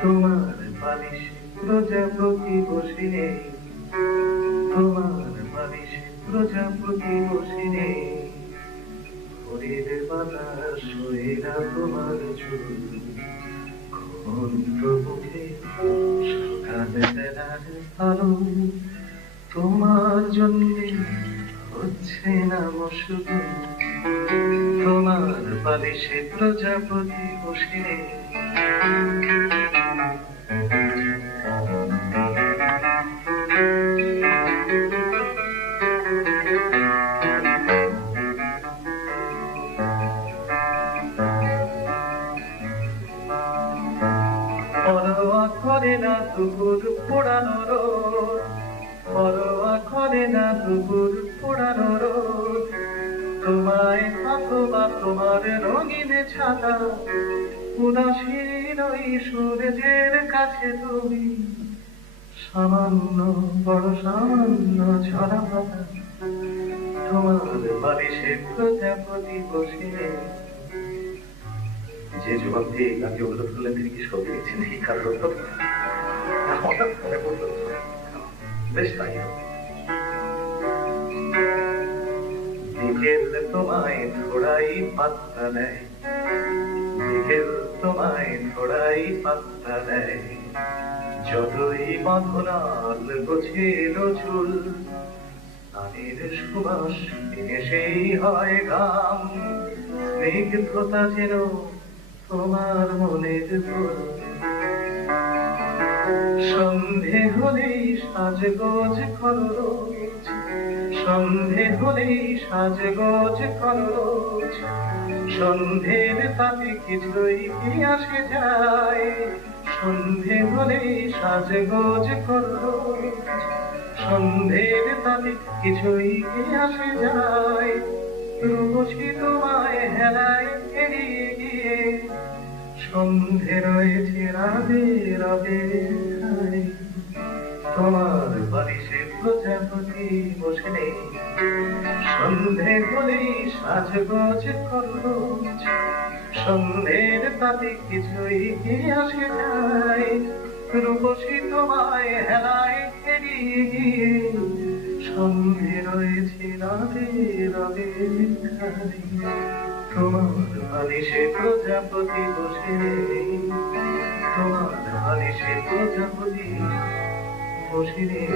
তোমার বালিশে প্রজাপতি বসে নেই, তোমার বালিশে প্রজাপতি বসে নেই, ভোরের বাতাস সয়ে না তোমার চুল, ঘুমন্ত মুখে সকাল বেলার আলো, তোমার জন্যে হচ্ছে না মশগুল, তোমার বালিশে প্রজাপতি বসে নেই। পরোয়া করে না দুপুর পোড়ানো রোদ, পরোয়া করে না দুপুর পোড়ানো রোদ, তোমায় অথবা তোমার রঙিন ছাতা, উদাসীন ওই সূর্যের কাছে তুমি সামান্য, বড় সামান্য ছড়া পাতা, তোমার বালিশে প্রজাপতি বসে নেই। যে যুবকটি গানটি অনুরোধ করলেন তিনি কি সত্যি দিচ্ছেন এই কারণ হঠাৎ মনে পড়ল, বেশ তাই। বিকেল তোমায় থোড়াই পাত্তা দেয়, বিকেল তোমায় থোড়াই পাত্তা দেয়, যতই বাঁধনাল গোছের চুল, স্নানের সুবাস এসেই হয় গাম, স্নিগ্ধতা যেন তোমার মনের ভুল, সন্ধে হলেই সাজগোজ করো রোজ, সন্ধে হলেই সাজগোজ করো রোজ, সন্ধের তাতে কিছুই কি আসে যায়, সন্ধে হলেই সাজগোজ করো রোজ, সন্ধের তাতে কিছুই কি আসে যায়, রূপসী তোমায় হেলায় এড়িয়ে গিয়ে, সন্ধে রয়েছে রাবে রবে খায়, তোমার বালিশে প্রজাপতি বসে নেই, সন্ধে হলেই সাজগোজ করো রোজ, সন্ধের তাতে কিছুই কি আসে যায়, রূপসী তোমায় হেলায় এড়িয়ে গিয়ে, সন্ধে রয়েছে রাবে রবে খায়, তোমার বালিশে প্রজাপতি বসে নেই, তোমার বালিশে প্রজাপতি বসে নেই।